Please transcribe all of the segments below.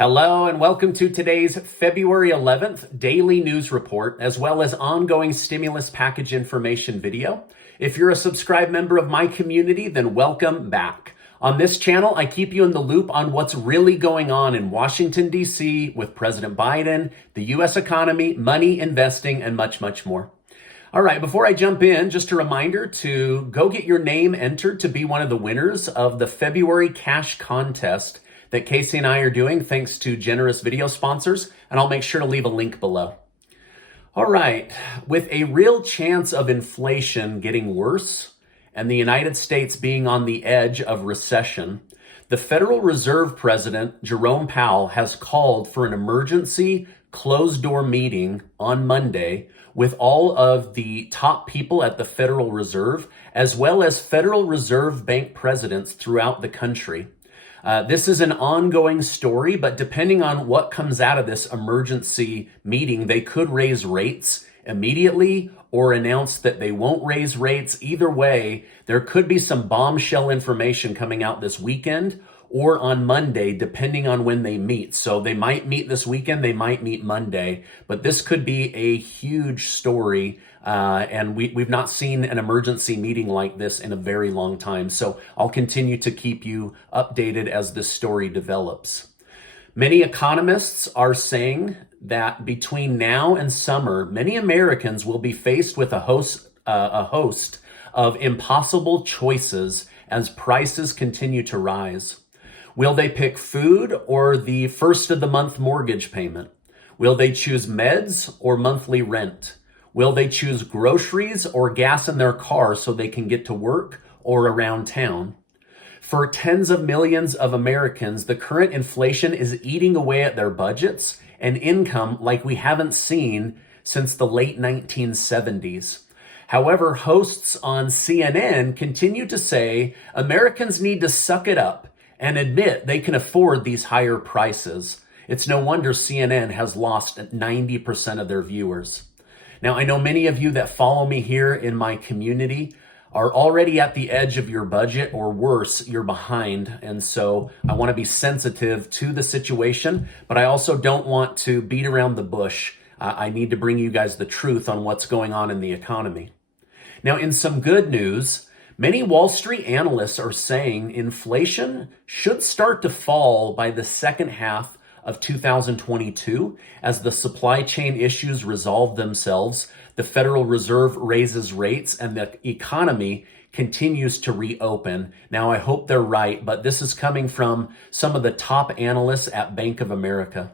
Hello and welcome to today's February 11th daily news report, as well as ongoing stimulus package information video. If you're a subscribed member of my community, then welcome back. On this channel, I keep you in the loop on what's really going on in Washington, D.C. with President Biden, the U.S. economy, money, investing, and much, much more. All right, before I jump in, just a reminder to go get your name entered to be one of the winners of the February cash contest that Casey and I are doing thanks to generous video sponsors, and I'll make sure to leave a link below. All right, with a real chance of inflation getting worse and the United States being on the edge of recession, the Federal Reserve President, Jerome Powell, has called for an emergency closed-door meeting on Monday with all of the top people at the Federal Reserve, as well as Federal Reserve Bank presidents throughout the country. This is an ongoing story, but depending on what comes out of this emergency meeting, they could raise rates immediately or announce that they won't raise rates. Either way, there could be some bombshell information coming out this weekend or on Monday, depending on when they meet. So they might meet this weekend, they might meet Monday, but this could be a huge story. And we've not seen an emergency meeting like this in a very long time. So I'll continue to keep you updated as this story develops. Many economists are saying that between now and summer, many Americans will be faced with a host of impossible choices as prices continue to rise. Will they pick food or the first of the month mortgage payment? Will they choose meds or monthly rent? Will they choose groceries or gas in their car so they can get to work or around town? For tens of millions of Americans, the current inflation is eating away at their budgets and income like we haven't seen since the late 1970s. However, hosts on CNN continue to say Americans need to suck it up and admit they can afford these higher prices. It's no wonder CNN has lost 90% of their viewers. Now, I know many of you that follow me here in my community are already at the edge of your budget, or worse, you're behind. And so I want to be sensitive to the situation, but I also don't want to beat around the bush. I need to bring you guys the truth on what's going on in the economy. Now, in some good news, many Wall Street analysts are saying inflation should start to fall by the second half of 2022 as the supply chain issues resolve themselves, the Federal Reserve raises rates, and the economy continues to reopen. Now, I hope they're right, but this is coming from some of the top analysts at Bank of America.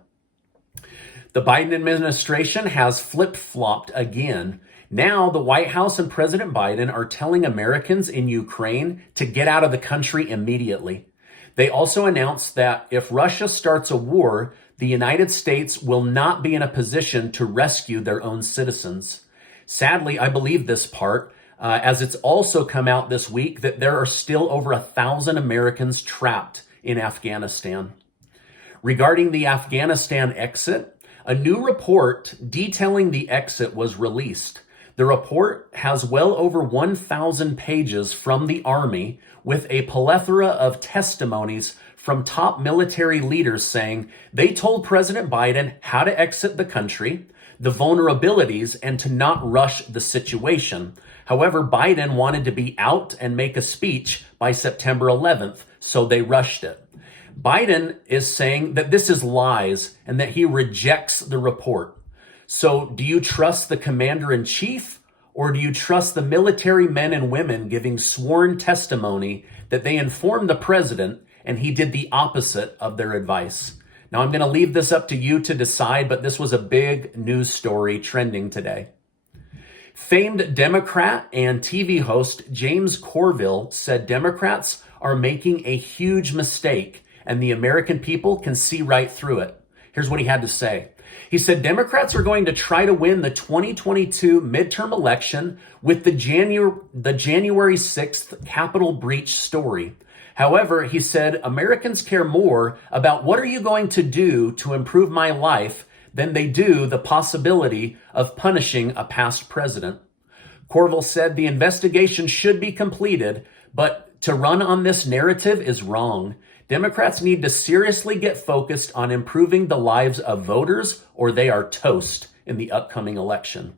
The Biden administration has flip-flopped again. Now, the White House and President Biden are telling Americans in Ukraine to get out of the country immediately. They also announced that if Russia starts a war, the United States will not be in a position to rescue their own citizens. Sadly, I believe this part, as it's also come out this week that there are still over 1,000 Americans trapped in Afghanistan. Regarding the Afghanistan exit, a new report detailing the exit was released. The report has well over 1,000 pages from the Army with a plethora of testimonies from top military leaders saying they told President Biden how to exit the country, the vulnerabilities, and to not rush the situation. However, Biden wanted to be out and make a speech by September 11th, so they rushed it. Biden is saying that this is lies and that he rejects the report. So do you trust the commander-in-chief, or do you trust the military men and women giving sworn testimony that they informed the president and he did the opposite of their advice? Now, I'm going to leave this up to you to decide, but this was a big news story trending today. Famed Democrat and TV host James Corville said Democrats are making a huge mistake and the American people can see right through it. Here's what he had to say. He said Democrats are going to try to win the 2022 midterm election with the January 6th Capitol breach story. However, he said Americans care more about what are you going to do to improve my life than they do the possibility of punishing a past president. Corville said the investigation should be completed, but to run on this narrative is wrong. Democrats need to seriously get focused on improving the lives of voters, or they are toast in the upcoming election.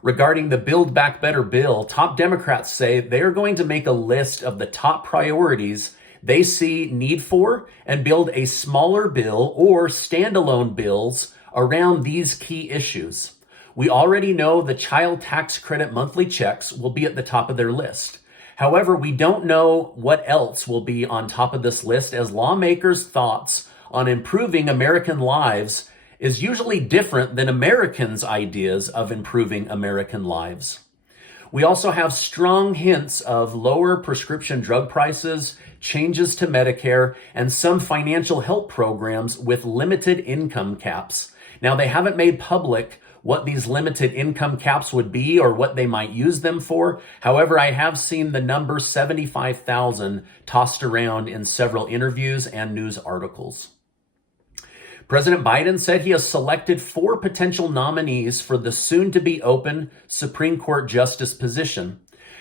Regarding the Build Back Better bill, top Democrats say they are going to make a list of the top priorities they see need for and build a smaller bill or standalone bills around these key issues. We already know the child tax credit monthly checks will be at the top of their list. However, we don't know what else will be on top of this list, as lawmakers' thoughts on improving American lives is usually different than Americans' ideas of improving American lives. We also have strong hints of lower prescription drug prices, changes to Medicare, and some financial help programs with limited income caps. Now, they haven't made public what these limited income caps would be or what they might use them for. However, I have seen the number 75,000 tossed around in several interviews and news articles. President Biden said he has selected 4 potential nominees for the soon-to-be open Supreme Court justice position.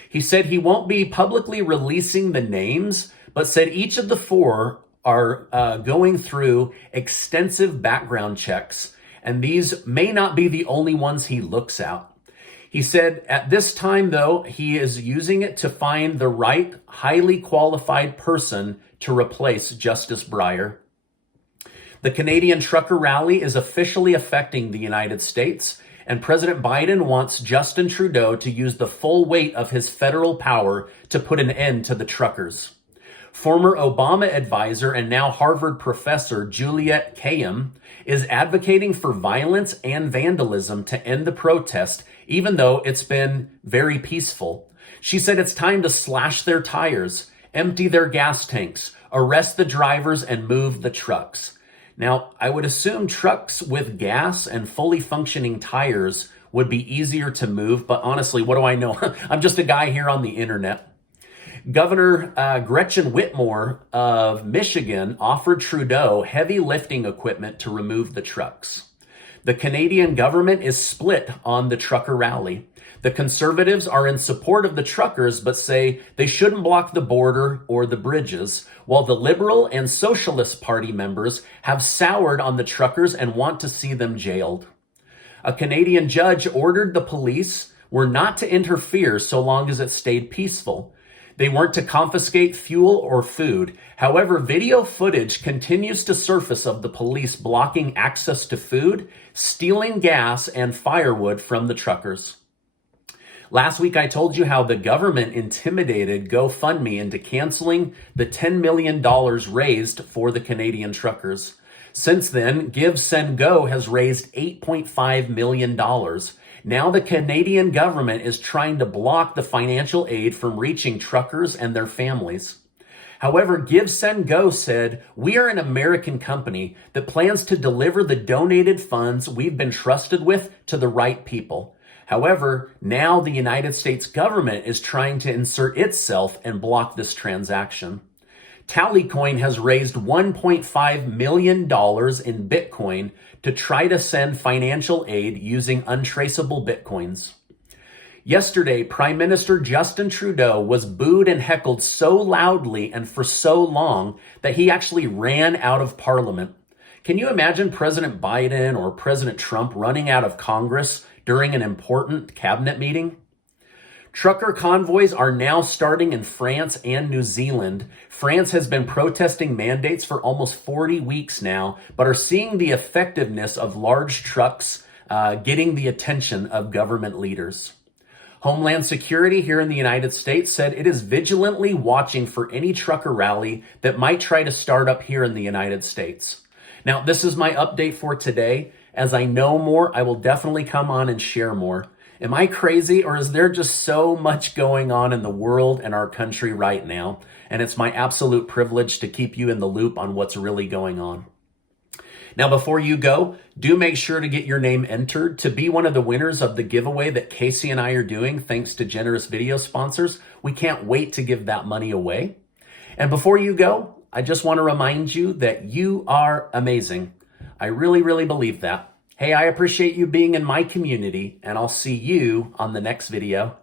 He said he won't be publicly releasing the names, but said each of the 4 are going through extensive background checks, and these may not be the only ones he looks at. He said at this time, though, he is using it to find the right, highly qualified person to replace Justice Breyer. The Canadian trucker rally is officially affecting the United States, and President Biden wants Justin Trudeau to use the full weight of his federal power to put an end to the truckers. Former Obama advisor and now Harvard professor Juliette Kayyem is advocating for violence and vandalism to end the protest, even though it's been very peaceful. She said it's time to slash their tires, empty their gas tanks, arrest the drivers, and move the trucks. Now, I would assume trucks with gas and fully functioning tires would be easier to move, but honestly, what do I know? I'm just a guy here on the internet. Governor Gretchen Whitmer of Michigan offered Trudeau heavy lifting equipment to remove the trucks. The Canadian government is split on the trucker rally. The Conservatives are in support of the truckers, but say they shouldn't block the border or the bridges, while the Liberal and Socialist Party members have soured on the truckers and want to see them jailed. A Canadian judge ordered the police were not to interfere so long as it stayed peaceful. They weren't to confiscate fuel or food. However, video footage continues to surface of the police blocking access to food, stealing gas and firewood from the truckers. Last week, I told you how the government intimidated GoFundMe into canceling the $10 million raised for the Canadian truckers. Since then, Give, Send, Go has raised $8.5 million. Now the Canadian government is trying to block the financial aid from reaching truckers and their families. However, Give, Send, Go said, "We are an American company that plans to deliver the donated funds we've been trusted with to the right people." However, now the United States government is trying to insert itself and block this transaction. Tallycoin has raised $1.5 million in Bitcoin to try to send financial aid using untraceable Bitcoins. Yesterday, Prime Minister Justin Trudeau was booed and heckled so loudly and for so long that he actually ran out of Parliament. Can you imagine President Biden or President Trump running out of Congress during an important cabinet meeting? Trucker convoys are now starting in France and New Zealand. France has been protesting mandates for almost 40 weeks now, but are seeing the effectiveness of large trucks getting the attention of government leaders. Homeland Security here in the United States said it is vigilantly watching for any trucker rally that might try to start up here in the United States. Now, this is my update for today. As I know more, I will definitely come on and share more. Am I crazy, or is there just so much going on in the world and our country right now? And it's my absolute privilege to keep you in the loop on what's really going on. Now, before you go, do make sure to get your name entered to be one of the winners of the giveaway that Casey and I are doing thanks to generous video sponsors. We can't wait to give that money away. And before you go, I just want to remind you that you are amazing. I really, really believe that. Hey, I appreciate you being in my community, and I'll see you on the next video.